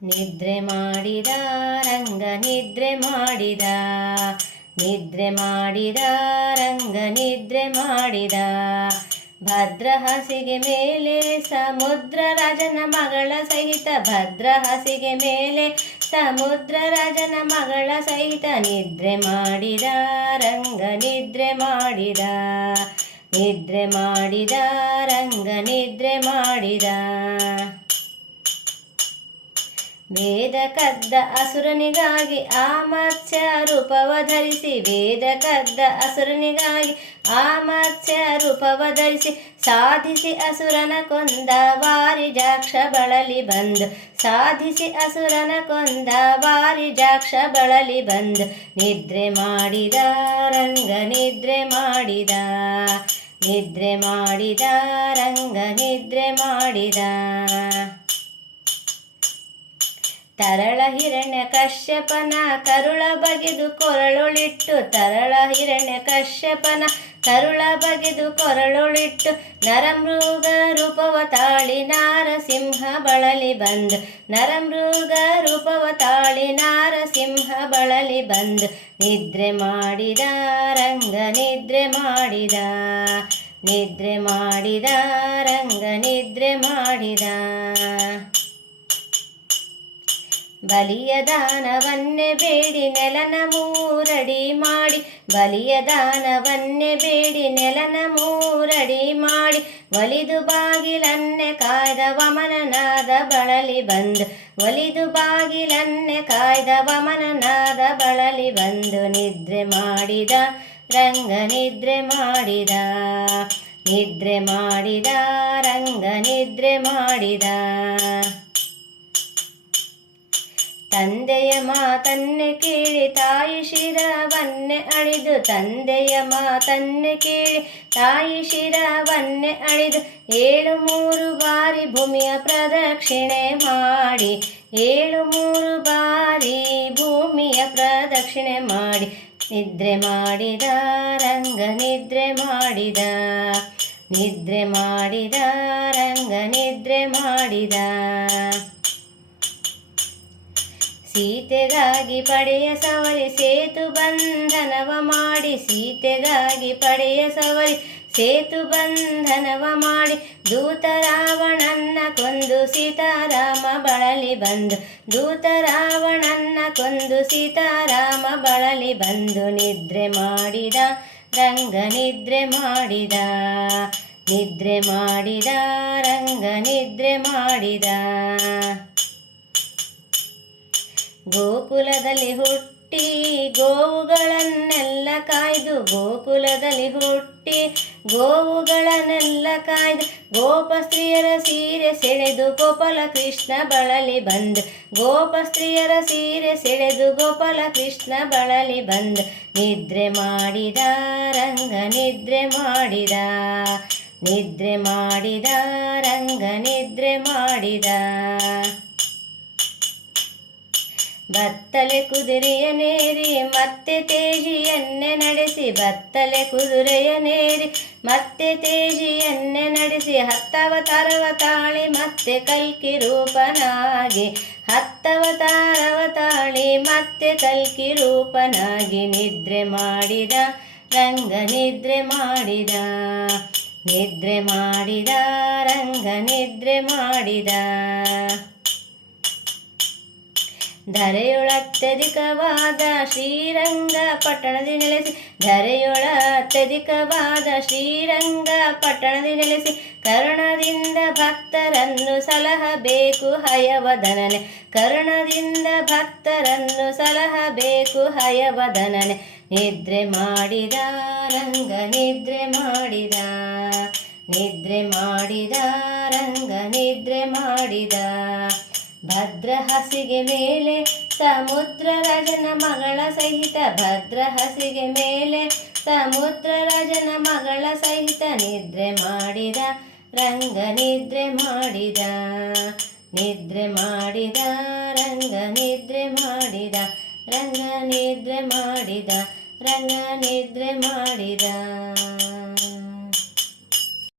ನಿದ್ರೆ ಮಾಡಿದ ರಂಗ ನಿದ್ರೆ ಮಾಡಿದ, ನಿದ್ರೆ ಮಾಡಿದ ರಂಗ ನಿದ್ರೆ ಮಾಡಿದ. ಭದ್ರ ಹಾಸಿಗೆ ಮೇಲೆ ಸಮುದ್ರ ರಾಜನ ಮಗಳ ಸಹಿತ, ಭದ್ರ ಹಾಸಿಗೆ ಮೇಲೆ ಸಮುದ್ರ ರಾಜನ ಮಗಳ ಸಹಿತ ನಿದ್ರೆ ಮಾಡಿದ ರಂಗ ನಿದ್ರೆ ಮಾಡಿದ, ನಿದ್ರೆ ಮಾಡಿದ ರಂಗ ನಿದ್ರೆ ಮಾಡಿದ. ವೇದ ಕದ್ದ ಅಸುರನಿಗಾಗಿ ಆ ಮತ್ಸ್ಯ ರೂಪವ ಧರಿಸಿ, ವೇದ ಕದ್ದ ಅಸುರನಿಗಾಗಿ ಆ ಮತ್ಸ್ಯ ರೂಪವ ಧರಿಸಿ, ಸಾಧಿಸಿ ಅಸುರನ ಕೊಂದ ವಾರಿಜಾಕ್ಷ ಬಳಲಿ ಬಂದು, ಸಾಧಿಸಿ ಅಸುರನ ಕೊಂದ ವಾರಿಜಾಕ್ಷ ಬಳಲಿ ಬಂದು. ನಿದ್ರೆ ಮಾಡಿದ ರಂಗ ನಿದ್ರೆ ಮಾಡಿದ, ನಿದ್ರೆ ಮಾಡಿದ ರಂಗ ನಿದ್ರೆ ಮಾಡಿದ. ತರಳ ಹಿರಣ್ಯ ಕಶ್ಯಪನ ಕರುಳ ಬಗೆದು ಕೊರಳೊಳಿಟ್ಟು, ತರಳ ಹಿರಣ್ಯ ಕಶ್ಯಪನ ಕರುಳ ಬಗೆದು ಕೊರಳೊಳಿಟ್ಟು, ನರಮೃಗ ರೂಪವ ತಾಳಿ ನಾರಸಿಂಹ ಬಳಲಿ ಬಂದು, ನರಮೃಗ ರೂಪವ ತಾಳಿ ನಾರಸಿಂಹ ಬಳಲಿ ಬಂದು. ನಿದ್ರೆ ಮಾಡಿದ ರಂಗ ನಿದ್ರೆ ಮಾಡಿದ, ನಿದ್ರೆ ಮಾಡಿದ ರಂಗ ನಿದ್ರೆ ಮಾಡಿದ. ಬಲಿಯ ದಾನವನ್ನೇ ಬೇಡಿ ನೆಲನ ಮೂರಡಿ ಮಾಡಿ, ಬಲಿಯ ದಾನವನ್ನೇ ಬೇಡಿ ನೆಲನ ಮೂರಡಿ ಮಾಡಿ, ಒಲಿದು ಬಾಗಿಲನ್ನೆ ಕಾಯ್ದ ವಮನನಾದ ಬಳಲಿ ಬಂದು, ಒಲಿದು ಬಾಗಿಲನ್ನೆ ಕಾಯ್ದ ವಮನನಾದ ಬಳಲಿ ಬಂದು. ನಿದ್ರೆ ಮಾಡಿದ ರಂಗ ನಿದ್ರೆ ಮಾಡಿದ, ನಿದ್ರೆ ಮಾಡಿದ ರಂಗ ನಿದ್ರೆ ಮಾಡಿದ. ತಂದೆಯ ಮಾತನ್ನೇ ಕೇಳಿ ತಾಯಿ ಶಿರವನ್ನೇ ಅಳಿದು, ತಂದೆಯ ಮಾತನ್ನೇ ಕೇಳಿ ತಾಯಿ ಶಿರವನ್ನೇ ಅಳಿದು, 7 ಬಾರಿ ಭೂಮಿಯ ಪ್ರದಕ್ಷಿಣೆ ಮಾಡಿ, 7 ಬಾರಿ ಭೂಮಿಯ ಪ್ರದಕ್ಷಿಣೆ ಮಾಡಿ. ನಿದ್ರೆ ಮಾಡಿದ ರಂಗ ನಿದ್ರೆ ಮಾಡಿದ, ನಿದ್ರೆ ಮಾಡಿದ ರಂಗ ನಿದ್ರೆ ಮಾಡಿದ. ಸೀತೆಗಾಗಿ ಪಡೆಯ ಸವರಿ ಸೇತು ಬಂಧನವ ಮಾಡಿ, ಸೀತೆಗಾಗಿ ಪಡೆಯ ಸವರಿ ಸೇತು ಬಂಧನವ ಮಾಡಿ, ದೂತ ರಾವಣನ್ನ ಕೊಂದು ಸೀತಾರಾಮ ಬಳಲಿ ಬಂದು, ದೂತ ರಾವಣನ್ನ ಕೊಂದು ಸೀತಾರಾಮ ಬಳಲಿ ಬಂದು. ನಿದ್ರೆ ಮಾಡಿದ ರಂಗ ನಿದ್ರೆ ಮಾಡಿದ, ನಿದ್ರೆ ಮಾಡಿದ ರಂಗ ನಿದ್ರೆ ಮಾಡಿದ. ಗೋಕುಲದಲ್ಲಿ ಹುಟ್ಟಿ ಗೋವುಗಳನ್ನೆಲ್ಲ ಕಾಯ್ದು, ಗೋಕುಲದಲ್ಲಿ ಹುಟ್ಟಿ ಗೋವುಗಳನ್ನೆಲ್ಲ ಕಾಯ್ದು, ಗೋಪ ಸ್ತ್ರೀಯರ ಸೀರೆ ಸೆಳೆದು ಗೋಪಾಲ ಕೃಷ್ಣ ಬಳಲಿ ಬಂದು, ಗೋಪ ಸ್ತ್ರೀಯರ ಸೀರೆ ಸೆಳೆದು ಗೋಪಾಲ ಕೃಷ್ಣ ಬಳಲಿ ಬಂದು. ನಿದ್ರೆ ಮಾಡಿದ ರಂಗ ನಿದ್ರೆ ಮಾಡಿದ, ನಿದ್ರೆ ಮಾಡಿದ ರಂಗ ನಿದ್ರೆ ಮಾಡಿದ. ಬತ್ತಲೆ ಕುದುರೆಯನೇರಿ ಮತ್ತೆ ತೇಜಿಯನ್ನೇ ನಡೆಸಿ, ಬತ್ತಲೆ ಕುದುರೆಯನೇರಿ ಮತ್ತೆ ತೇಜಿಯನ್ನೇ ನಡೆಸಿ, 10 ಅವತಾರವ ತಾಳಿ ಮತ್ತೆ ಕಲ್ಕಿ ರೂಪನಾಗಿ, 10 ಅವತಾರವ ತಾಳಿ ಮತ್ತೆ ಕಲ್ಕಿ ರೂಪನಾಗಿ. ನಿದ್ರೆ ಮಾಡಿದ ರಂಗ ನಿದ್ರೆ ಮಾಡಿದ, ನಿದ್ರೆ ಮಾಡಿದ ರಂಗ ನಿದ್ರೆ ಮಾಡಿದ. ಧರೆಯೊಳತ್ಯಧಿಕವಾದ ಶ್ರೀರಂಗ ಪಟ್ಟಣದಿ ನೆಲೆಸಿ, ಧರೆಯೊಳತ್ಯಧಿಕವಾದ ಶ್ರೀರಂಗ ಪಟ್ಟಣದಿ ನೆಲೆಸಿ, ಕರುಣದಿಂದ ಭಕ್ತರನ್ನು ಸಲಹಬೇಕು ಹಯವದನನೆ, ಕರುಣದಿಂದ ಭಕ್ತರನ್ನು ಸಲಹಬೇಕು ಹಯವದನನೆ. ನಿದ್ರೆ ಮಾಡಿದ ರಂಗ ನಿದ್ರೆ ಮಾಡಿದ, ನಿದ್ರೆ ಮಾಡಿದ ರಂಗ ನಿದ್ರೆ ಮಾಡಿದ. ಭದ್ರ ಹಾಸಿಗೆ ಮೇಲೆ ಸಮುದ್ರ ರಾಜನ ಮಗಳ ಸಹಿತ, ಭದ್ರ ಹಾಸಿಗೆ ಮೇಲೆ ಸಮುದ್ರ ರಾಜನ ಮಗಳ ಸಹಿತ ನಿದ್ರೆ ಮಾಡಿದ ರಂಗ ನಿದ್ರೆ ಮಾಡಿದ, ನಿದ್ರೆ ಮಾಡಿದ ರಂಗ ನಿದ್ರೆ ಮಾಡಿದ, ರಂಗ ನಿದ್ರೆ ಮಾಡಿದ, ರಂಗ ನಿದ್ರೆ ಮಾಡಿದ.